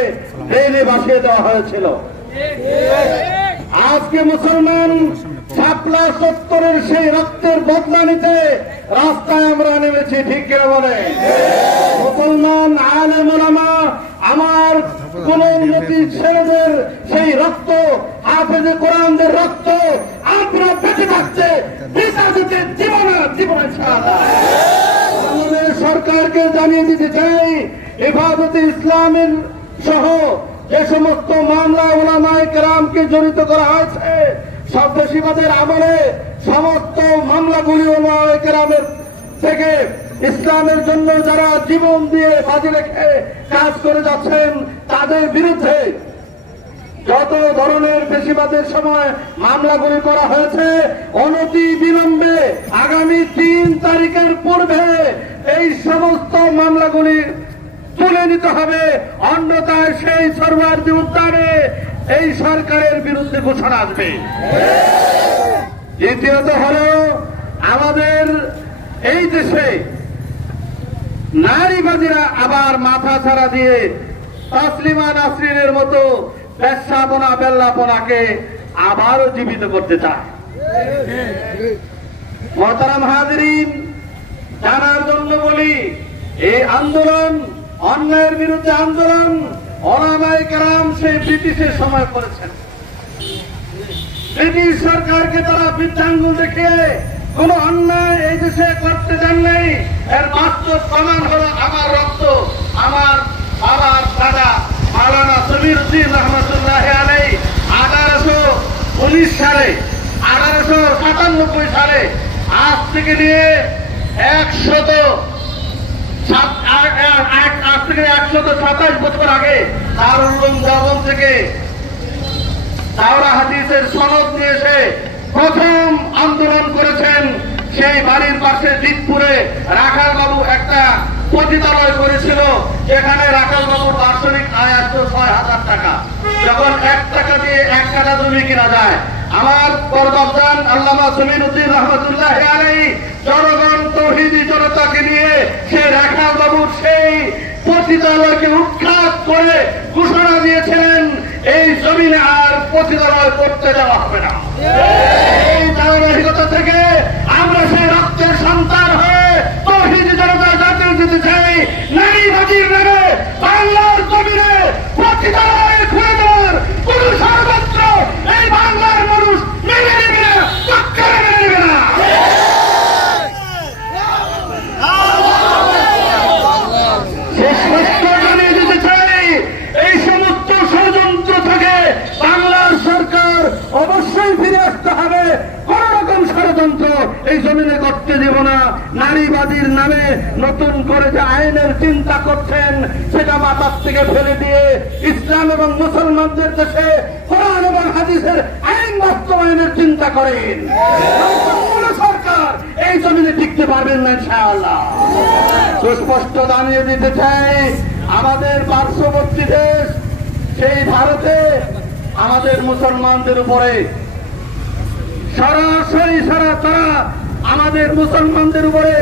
ড্রেনে ভাসিয়ে দেওয়া হয়েছিল। আজকে মুসলমান শাপলা চত্বরের সেই রক্তের বদলা নিতে রাস্তায় আমরা নেমেছি, ঠিক কিনা বলে? মুসলমান আলেম ওলামা আমার কোন উন্নতি ছেলেদের সেই রক্ত, হাফেজে কোরআনদের রক্ত আমরা বেঁচে থাকতে পিতা দিতে জীবন ইনশাআল্লাহ। আমাদের সরকারকে জানিয়ে দিতে চাই, হেফাজতে ইসলামের সহ যে সমস্ত মামলা উলামায়ে কেরামকে জড়িত করা হয়েছে, সন্ত্রাসীবাদের আমলে সমস্ত মামলাগুলি উলামায়ে কেরামের থেকে ইসলামের জন্য যারা জীবন দিয়ে বাজি রেখে কাজ করে যাচ্ছেন তাদের বিরুদ্ধে যত ধরনের ফ্যাসিবাদের সময় মামলাগুলি করা হয়েছে, অনতি বিলম্বে আগামী 3 তারিখের পূর্বে এই সমস্ত মামলাগুলি তুলে নিতে হবে। অন্যথায় সেই সোহরাওয়ার্দী উদ্যানে এই সরকারের বিরুদ্ধে ঘোষণা আসবে। দ্বিতীয়ত হল আমাদের এই দেশে নারীবাদীরা আবার মাথা ছাড়া দিয়ে তাসলিমা নাসরিনের মতো ব্যবসাপনা বেল্লাপনাকে আবারও জীবিত করতে চায়। মোহতারাম হাজিরিন, জানার জন্য বলি, এই আন্দোলন অন্যায়ের বিরুদ্ধে আন্দোলন ওলামায়ে কেরাম সেই ব্রিটিশের সময় করেছেন। ব্রিটিশ সরকারকে তারা বৃদ্ধাঙ্গুল দেখিয়ে কোন অন্যায় এই দেশে করতে দেন নাই। এর বাস্তব প্রমাণ হল আমার রক্ত, আমার বাবার দাদা মাওলানা জমিরুদ্দিন রহমতুল্লাহ আলাইহি 1819 সালে 1897 সালে আজ থেকে নিয়ে 127 বছর আগে দারুল উলুম দেওবন্দ থেকে দাওরা হাদিসের সনদ নিয়ে এসে প্রথম আন্দোলন করেছেন। সেই বাড়ির পাশে জিতপুরে রাখাল বাবু একটা পতিতালয় করেছিল, যেখানে রাখাল বাবুর বার্ষিক আয় আসতো 6,000 টাকা। যখন 1 টাকা দিয়ে 1 কাঠা জমি কিনা যায়, আমার পরবাবজান আল্লামা জমিরুদ্দিন রহমতুল্লাহ আলাইহি জনগণ তৌহিদি জনতাকে নিয়ে সেই রাখাল বাবুর সেই পতিতালয়কে উৎখাত করে ঘোষণা দিয়েছিলেন, এই জমিনে আর পতিতালয় করতে দেওয়া হবে না। এই ধারাবাহিকতা থেকে আমরা সেই রক্তের সন্তান হয়ে তৌহিদি জনতা জাতীয় দিতে চাই। নারীবাদীর নামে বাংলার জমিনে পতিতালয় খুলে দেওয়ার কোন সর্বত্র এই বাংলার মানুষ মেনে নেবে না, পক্ষে মেনে নেবে না। জানিয়ে দিতে চাই, এই সমস্ত ষড়যন্ত্র থেকে বাংলার সরকার অবশ্যই ফিরে আসতে হবে। কোন রকম ষড়যন্ত্র এই জমিনে করতে দেব না। নারীবাদীর নামে নতুন করে যে আইনের চিন্তা করছেন, সেটা মাথার থেকে ফেলে দিয়ে ইসলাম এবং মুসলমানদের দেশে কোরআন এবং হাদিসের আইন বাস্তবায়নের চিন্তা করেন। কোন সরকার এই জমিনে টিকতে পারবেন না ইনশাআল্লাহ। সুস্পষ্ট জানিয়ে দিতে চাই, আমাদের পার্শ্ববর্তী দেশ সেই ভারতে আমাদের মুসলমানদের উপরে সরাসরি তারা আমাদের মুসলমানদের উপরে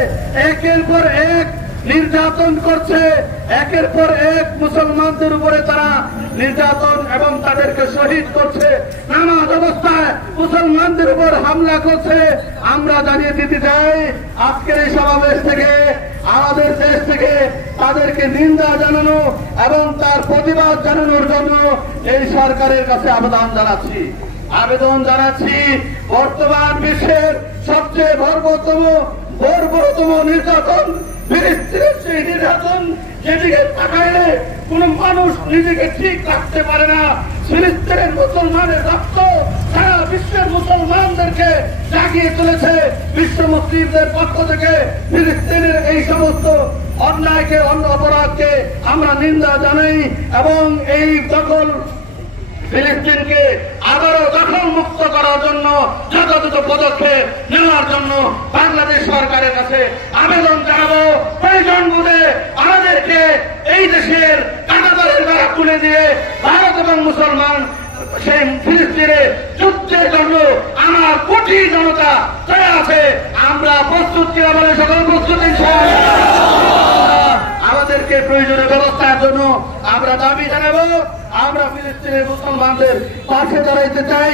একের পর এক নির্যাতন করছে। একের পর এক মুসলমানদের উপরে তারা নির্যাতন এবং তাদেরকে শহীদ করছে। নামাজ অবস্থায় মুসলমানদের উপর হামলা করছে। আমরা জানিয়ে দিতে চাই, আজকের এই সমাবেশ থেকে আমাদের দেশ থেকে তাদেরকে নিন্দা জানানো এবং তার প্রতিবাদ জানানোর জন্য এই সরকারের কাছে আবেদন জানাচ্ছি। বর্তমান বিশ্বের সবচেয়ে বর্বরতম নির্যাতন ফিলিস্তিনের সেই নির্যাতন, যেদিকে তাকাইলে কোন মানুষ নিজেকে ঠিক রাখতে পারে না। ফিলিস্তিনের মুসলমানের রক্ত সারা বিশ্বের মুসলমানদেরকে জাগিয়ে তুলেছে। বিশ্ব মুসলিমদের পক্ষ থেকে ফিলিস্তিনের এই সমস্ত অন্যায়কে, অপরাধকে আমরা নিন্দা জানাই এবং এই ফিলিস্তিনকে আবারও দখল মুক্ত করার জন্য যথাযথ পদক্ষেপ নেওয়ার জন্য বাংলাদেশ সরকারের কাছে আবেদন জানাবো। প্রয়োজন বোধে আমাদেরকে এই দেশের কাঁটাতারের বেড়া খুলে দিয়ে ভারত এবং মুসলমান সেই ফিলিস্তিনে যুদ্ধের জন্য আমার কোটি জনতা তৈরি আছে। আমরা প্রস্তুত কিনা বলে সকল প্রস্তুত আমাদেরকে প্রয়োজনীয় ব্যবস্থার জন্য আমরা দাবি জানাবো। আমরা ফিলিস্তিনের মুসলমানদের পাশে দাঁড়াইতে চাই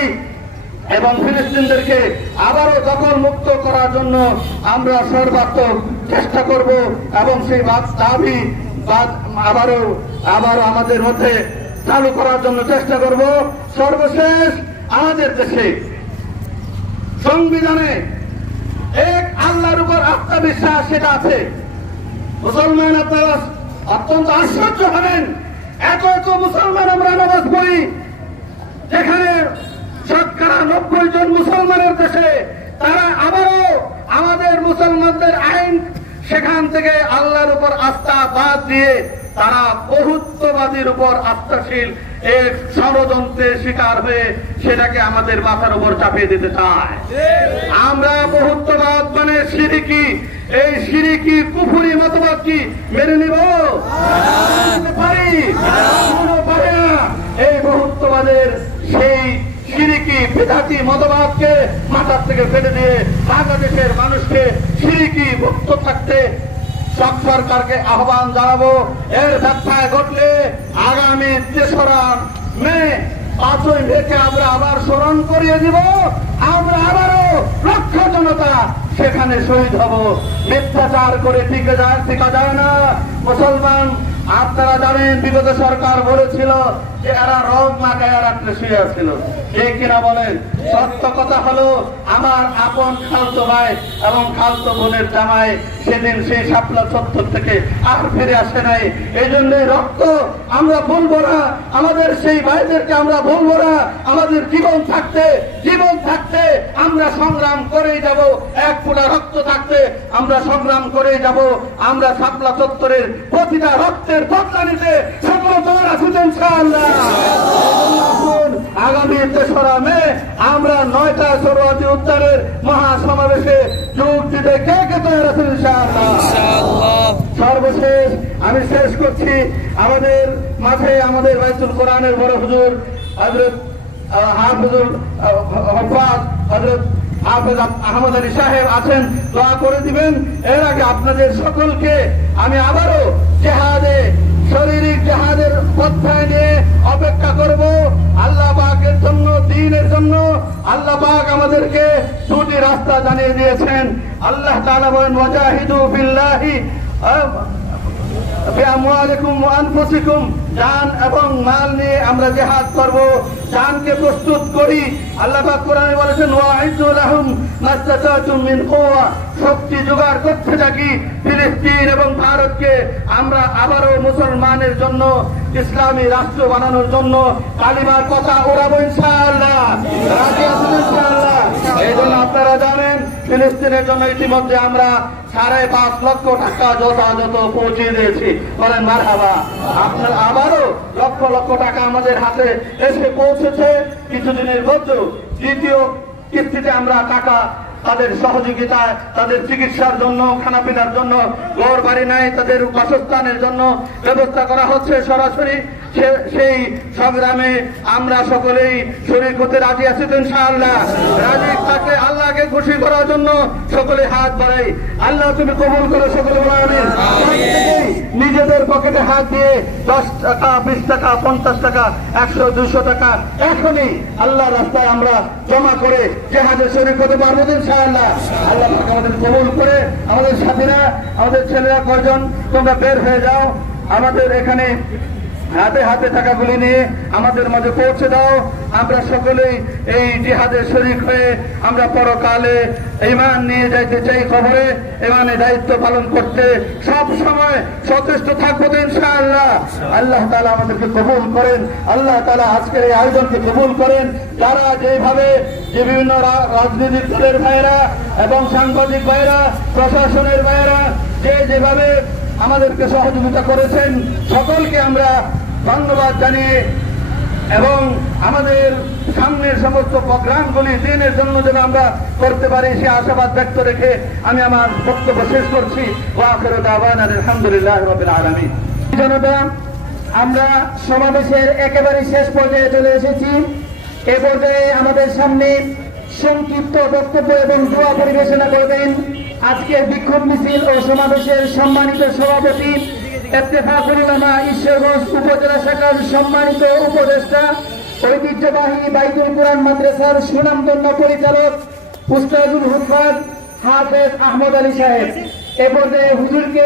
এবং ফিলিস্তিনদেরকে আবারও দখল মুক্ত করার জন্য আমরা সর্বাত্মক চেষ্টা করব এবং সেই দাবি আবারও আমাদের মধ্যে চালু করার জন্য চেষ্টা করব। সর্বশেষ, আমাদের দেশে সংবিধানে এক আল্লাহর উপর আস্থা বিশ্বাস সেটা আছে। মুসলমান আপনারা অত্যন্ত আশ্চর্য হবেন, এত মুসলমান আমরা নামাজ পড়ি, যেখানে শতকরা 90 জন মুসলমানের দেশে তারা আবারও আমাদের মুসলমানদের আইন সেখান থেকে আল্লাহর উপর আস্থা বাদ দিয়ে তারা বহুত্ববাদীর উপর আস্থাশীল এক ষড়যন্ত্রের শিকার হয়ে সেটাকে আমাদের মাথার উপর চাপিয়ে দিতে চায়। আমরা বহুত্ববাদ মানে শিরিকি, এই শিরিকি কুফরি মতবাদ কি মেনে নিব পারি? এই বহুত্ববাদের সেই শিরিকি বিদাতি মতবাদকে মাথার থেকে ফেলে দিয়ে বাংলাদেশের মানুষকে শিরিকি মুক্ত থাকতে সরকারকে আহ্বান জানাবো। এর ব্যাখ্যায় ঘটলে আগামী ৩রা মে ৫ই মেকে আমরা আবার স্মরণ করিয়ে দিব, আমরা আবারও লক্ষ জনতা সেখানে শহীদ হব। মিথ্যাচার করে টিকা যায় না। মুসলমান আপনারা জানেন বিগত সরকার বলেছিল যে এরা রং মাখায় রাত্রে শুয়ে ছিল, ঠিক কিনা বলেন? সত্য কথা হলো আমার আপন খালতো ভাই এবং খালতো বোনের জামাই সেদিন সেই শাপলা চত্বর থেকে আর ফিরে আসে নাই। এই জন্য রক্ত আমরা বলবো না, আমাদের সেই ভাইদেরকে আমরা বলবো না। আমাদের জীবন থাকতে আমরা সংগ্রাম করেই যাব, এক ফোঁটা রক্ত থাকতে আমরা সংগ্রাম করেই যাব। আমরা শাপলা চত্বরের প্রতিটা রক্তের বদলা নিতে সকল দল আছি ইনশাআল্লাহ। আগামী ৩রা মে আমরা ৯টা সরোয়ার্দী উদ্যানের মহাসমাবেশে যোগ দিতে কে কে তৈরি আছেন ইনশাআল্লাহ। সর্বশেষ আমি শেষ করছি, আমাদের মাঝে আমাদের বাইতুল কোরআনের বড় হুজুর হযরত হাফেজুল হযরত হাফেজ আহমদ আলী সাহেব আছেন, দোয়া করে দিবেন। এর আগে আপনাদের সকলকে আমি আবারও শারীরিক জেহাদের অধ্যায় নিয়ে অপেক্ষা করব। আল্লাহ পাকের জন্য, দ্বীনের জন্য আল্লাহ পাক আমাদেরকে দুটি রাস্তা জানিয়ে দিয়েছেন। আল্লাহ তাআলা বলেন ওয়াজাহিদু বিল্লাহি বিআমওয়ালিকুম ওয়া আনফুসিকুম, জান এবং মাল নিয়ে আমরা জিহাদ করব, জানকে প্রস্তুত করি। আল্লাহ পাক কোরআনে বলেছেন ওয়াইদু লাহুম মাসতাতাতুম মিন কুওয়া, শক্তি জোগাড় করতে থাকি ফিলিস্তিন এবং ভারতকে আমরা আবারও মুসলমানের জন্য ইসলামী রাষ্ট্র বানানোর জন্য কালিমার কথা ওড়াবো ইনশাআল্লাহ। রাজি আছেন ইনশাআল্লাহ? এই জন্য আপনারা জানেন ফিলিস্তিনের জন্য ইতিমধ্যে আমরা ৫.৫ লক্ষ টাকা যথাযথ পৌঁছে দিয়েছি, বলেন মারহাবা। আপনার আবারও লক্ষ লক্ষ টাকা আমাদের হাতে এসে পৌঁছেছে। কিছুদিনের মধ্যে দ্বিতীয় কিস্তিতে আমরা টাকা তাদের সহযোগিতায়, তাদের চিকিৎসার জন্য, খানাপিনার জন্য, ঘর বাড়ি নাই, তাদের বাসস্থানের জন্য ব্যবস্থা করা হচ্ছে সরাসরি। সেই সংগ্রামে আমরা সকলেই শরীক হতে রাজি আছি তো ইনশাআল্লাহ। রাজি থাকলে আল্লাহকে খুশি করার জন্য সকলে হাত বাড়াই। আল্লাহ তুমি কবুল করো, সকলে বলেন নিজেদের পকেটে হাত দিয়ে 10 টাকা, 20 টাকা, 50 টাকা, 100, 200 টাকা এখনই আল্লাহ রাস্তায় আমরা জমা করে জেহাদে শরীক হতে পারবো ইনশাআল্লাহ। আল্লাহ আমাদের কবুল করে আমাদের সাথীরা, আমাদের ছেলেরা কয়জন তোমরা বের হয়ে যাও, আমাদের এখানে হাতে হাতে টাকাগুলি নিয়ে আমাদের মাঝে পৌঁছে দাও। আমরা সকলেই এই জিহাদে শরীক হয়ে আমরা পরকালে ঈমান নিয়ে যাইতে চাই, কবরে ঈমানের দায়িত্ব পালন করতে সব সময় সচেষ্ট থাকবো ইনশাআল্লাহ। আল্লাহ তাআলা আমাদেরকে কবুল করেন, আল্লাহ তাআলা আজকের এই আয়োজনকে কবুল করেন। যারা যেভাবে যে বিভিন্ন রাজনৈতিক দলের ভাইরা এবং সাংবাদিক ভাইরা, প্রশাসনের ভাইরা যেভাবে আমাদেরকে সহযোগিতা করেছেন সকলকে আমরা ধন্যবাদ জানিয়ে এবং আমাদের সামনের সমস্ত প্রোগ্রামগুলি দিনের জন্য যেন আমরা করতে পারি সে আশাবাদ ব্যক্ত রেখে আমি আমার বক্তব্য শেষ করছি। ওয়া আখিরু দাওয়ানা আলহামদুলিল্লাহি রাব্বিল আলামিন। জনতা, আমরা সমাবেশের একেবারে শেষ পর্যায়ে চলে এসেছি। এ পর্যায়ে আমাদের সামনে সংক্ষিপ্ত বক্তব্য এবং দোয়া পরিবেশনা করবেন আজকের বিক্ষোভ মিছিল ও সমাবেশের সম্মানিত সভাপতি, ইত্তেফাকুল উলামা ঈশ্বরগঞ্জ উপজেলা শাখার সম্মানিত উপদেষ্টা, ঐতিহ্যবাহী বাইতুল কোরআন মাদ্রাসার সুনামধন্য পরিচালক উস্তাদুল হুফাজ হাফেজ আহমদ আলী সাহেব। এ পর্যায়ে হুজুরকে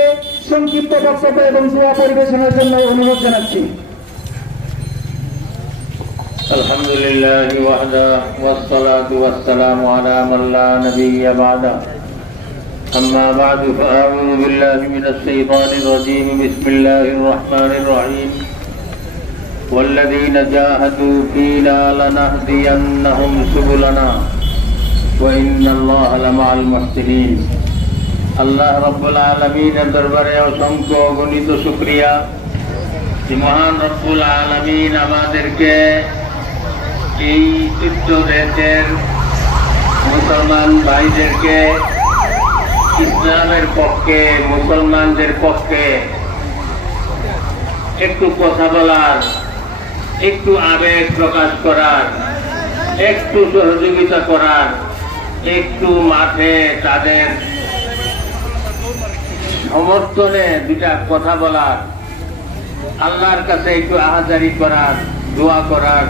সংক্ষিপ্ত বক্তব্য এবং দোয়া পরিবেশনের জন্য অনুরোধ জানাচ্ছি। আলহামদুলিল্লাহ ওয়াহদা ওয়াসসালাতু ওয়াসসালামু আলা মান লা নাবিয়্যা বা'দা। أما بعد فأعوذ بالله من الشيطان الرجيم. بسم الله الرحمن الرحيم. والذين جاهدوا فينا لنهدينهم سبلنا وإن الله لمع المحسنين. আল্লাহ রব্বুল আলামিনের দরবারে অসংখ্য গণিত শুকরিয়া যে মহান রব্বুল আলামিন আমাদেরকে এই ছোট্ট দেশের মুসলমান ভাইদেরকে ইসলামের পক্ষে, মুসলমানদের পক্ষে একটু কথা বলার একটু আবেগ প্রকাশ করার, একটু সহযোগিতা করার, একটু মাঠে তাদের সমর্থনে দুটা কথা বলার, আল্লাহর কাছে একটু আহাজারি করার, দোয়া করার,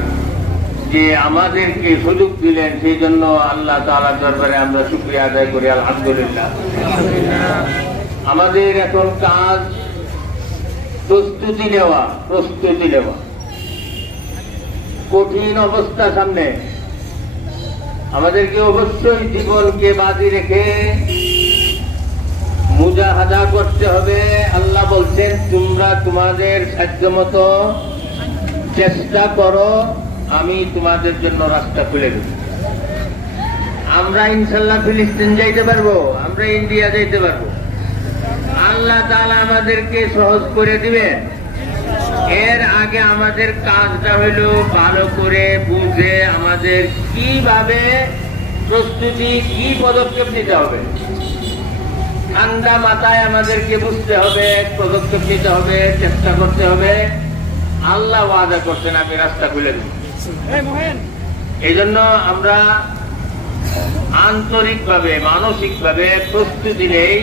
যে আমাদেরকে সুযোগ দিলেন, সেই জন্য আল্লাহ তাআলার দরবারে আমরা শুকরিয়া আদায় করি। আলহামদুলিল্লাহ। আমাদের এখন কাজ প্রস্তুতি নেওয়া। কঠিন অবস্থা সামনে, আমাদেরকে অবশ্যই জীবনকে বাজি রেখে মুজাহাদা করতে হবে। আল্লাহ বলছেন, তোমরা তোমাদের সাধ্যমতো চেষ্টা করো, আমি তোমাদের জন্য রাস্তা খুলে দেব। আমরা ইনশাল্লাহ ফিলিস্তিন যাইতে পারবো, আমরা ইন্ডিয়া যাইতে পারবো। আল্লাহ তাআলা আমাদেরকে সহজ করে দিবে। এর আগে আমাদের কাজটা হইল ভালো করে বুঝে আমাদের কিভাবে প্রস্তুতি, কি পদক্ষেপ নিতে হবে। ঠান্ডা মাথায় আমাদেরকে বুঝতে হবে, পদক্ষেপ নিতে হবে, চেষ্টা করতে হবে। আল্লাহ ওয়াদা করছেন, আমি রাস্তা খুলে দেব। এই জন্য আমরা আন্তরিকভাবে, মানসিকভাবে প্রস্তুতি নেই।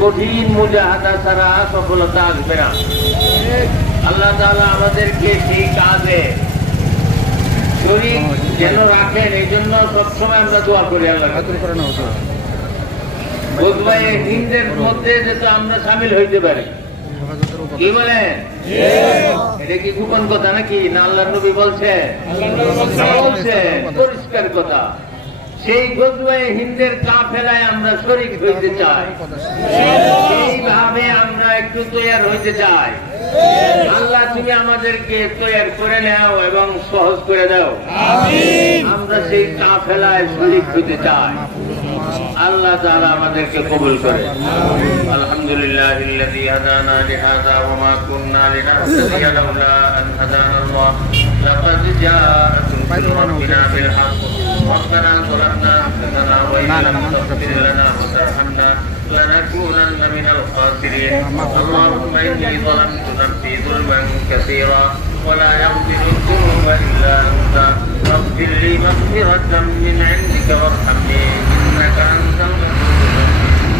কঠিন মুজাহাদা ছাড়া সফলতা আসবে না। আল্লাহ তাআলা আমাদেরকে সেই কাজে শরীক যেন রাখেন, এই জন্য সবসময় আমরা দোয়া করি আল্লাহ। গজওয়ায়ে হিন্দের মধ্যে যেহেতু আমরা সামিল হইতে পারি, কি বলেন? এটা কি গোপন কথা নাকি? না আল্লাহর নবী বলছে? পরিষ্কার কথা। সেই গজওয়ায়ে হিন্দের কাফেলায় আমরা শরীক হইতে চাই, সেইভাবে আমরা একটু তৈয়ার হইতে চাই। আল্লাহ তুমি আমাদেরকে তৈয়ার করে নাও এবং সহজ করে দাও। আমরা সেই কাফেলায় শরীক হইতে চাই। আল্লাহ তাআলা আমাদেরকে কবুল করে। আলহামদুলিল্লাহিল্লাযী হাদানা লিহাযা ওয়া মা কুন্না লিনাহতাদিয়া লাউলা আন হাদানাল্লাহ লাকাদ জাআকুম মির রাব্বিনা বিল হক ربنا ظلمنا أنفسنا وإن لم تغفر لنا وترحمنا لنكونن من الخاسرين اللهم إني ظلمت نفسي ظلما كثيرا ولا يغفر الذنوب إلا أنت فاغفر لي مغفرة من عندك وارحمني إنك أنت الغفور الرحيم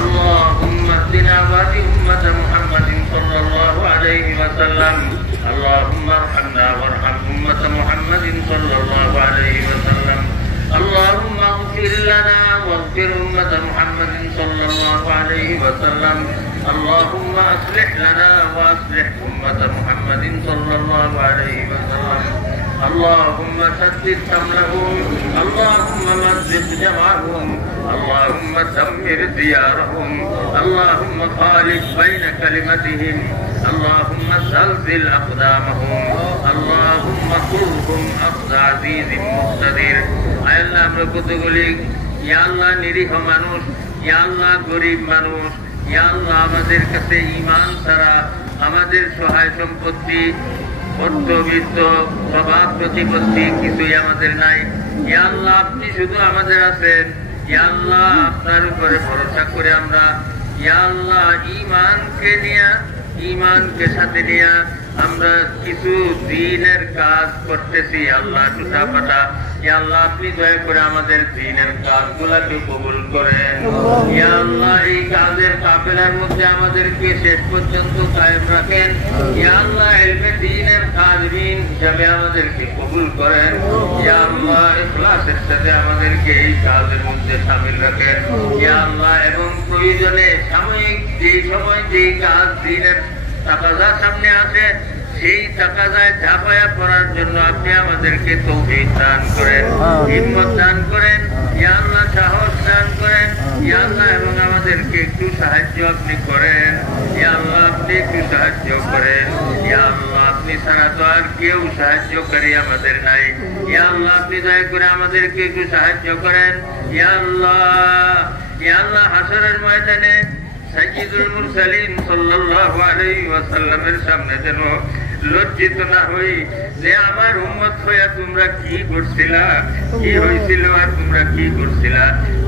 اللهم اهدنا واهد أمة محمد صلى الله عليه وسلم اللهم ارحمنا وارحم أمة محمد صلى الله عليه وسلم اللهم اغفر لنا واغفر أمة محمد صلى الله عليه وسلم اللهم أصلح لنا وأصلح أمة محمد صلى الله عليه وسلم اللهم سدد شملهم اللهم مزق جمعهم اللهم دمر ديارهم اللهم خالف بين كلمتهم اللهم زلزل أقدامهم اللهم خذهم أخذ عزيز مقتدر আয় আল্লাহ, আমরা কতগুলি ইয়া আল্লাহ নিরীহ মানুষ, ইয়া আল্লাহ গরিব মানুষ, ইয়া আল্লাহ আমাদের কাছে ঈমান ছাড়া আমাদের সহায় সম্পত্তি, অর্থবিত্ত, স্বভাব প্রতিপত্তি কিছুই আমাদের নাই। ইয়া আল্লাহ আপনি শুধু আমাদের আছেন। ইয়া আল্লাহ আপনার উপরে ভরসা করে আমরা ইয়া আল্লাহ ঈমানকে সাথে নিয়ে আমরা কিছু দ্বীনের কাজ করতেছি। আল্লাহ টুটা ফাটা ইয়া আল্লাহ আপনি দয়া করে আমাদের দ্বীনের কাজগুলোকে কবুল করেন। ইয়া আল্লাহ এই কাজের কাফেলার মধ্যে আমাদেরকে শেষ পর্যন্ত কায়েম রাখেন। ইয়া আল্লাহ ইলমে দ্বীনের খাদিমিন হিসাবে আমাদেরকে কবুল করেন। ইয়া আল্লাহ ইখলাসের সাথে আমাদেরকে এই কাজের মধ্যে শামিল রাখেন। ইয়া আল্লাহ এবং প্রয়োজনে সাময়িক যে কাজ দ্বীনের তাকাজা সামনে আছে সেই তাকাজায় ঝাঁপায়া পড়ার জন্য আপনি আমাদেরকে তৌফিক দান করেন, হিম্মত দান করেন, ইয়া আল্লাহ সাহস দান করেন। ইয়া আল্লাহ এবং আমাদেরকে একটু সাহায্য আপনি করেন। ইয়া আল্লাহ আপনি একটু সাহায্য করেন। ইয়া আল্লাহ আপনি ছাড়া তো আর কেউ সাহায্যকারী আমাদের নাই। ইয়া আল্লাহ আপনি দয়া করে আমাদেরকে একটু সাহায্য করেন। ইয়া আল্লাহ হাসরের ময়দানে সাইয়্যিদুল মুরসালিন সাল্লাল্লাহু আলাইহি ওয়াসাল্লামের সামনে যেন লজ্জিত না হই যে আমার উম্মত হইয়া তোমরা কি করছিলা, কি হয়েছিল আর তোমরা কি করছিলা,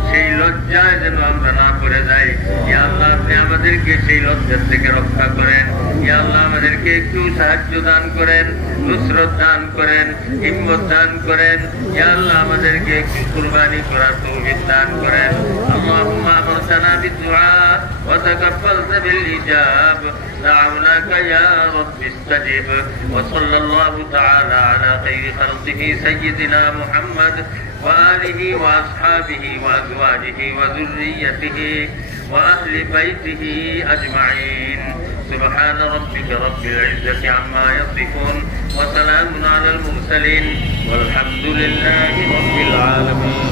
সেই লজ্জায় যেন আমরা না পড়ে যাই। ইয়া আল্লাহ আপনি আমাদেরকে সেই লজ্জার থেকে রক্ষা করেন। ইয়া আল্লাহ আমাদেরকে আমাদেরকে একটু সাহায্য দান করেন, নুসরত দান করেন, হিম্মত দান করেন। ইয়া আল্লাহ আমাদেরকে একটু কুরবানি করার তৌফিক দান করেন। আল্লাহুম্মা আমরতানা বিদুআ ওয়া তাকাব্বালতা বিল ইজাব دعوناك يا رب استجب وصلى الله تعالى على خير خلقه سيدنا محمد وآله وأصحابه وأزواجه وذريته وأهل بيته أجمعين. سبحان ربك رب العزة عما يصفون وسلام على المرسلين والحمد لله رب العالمين.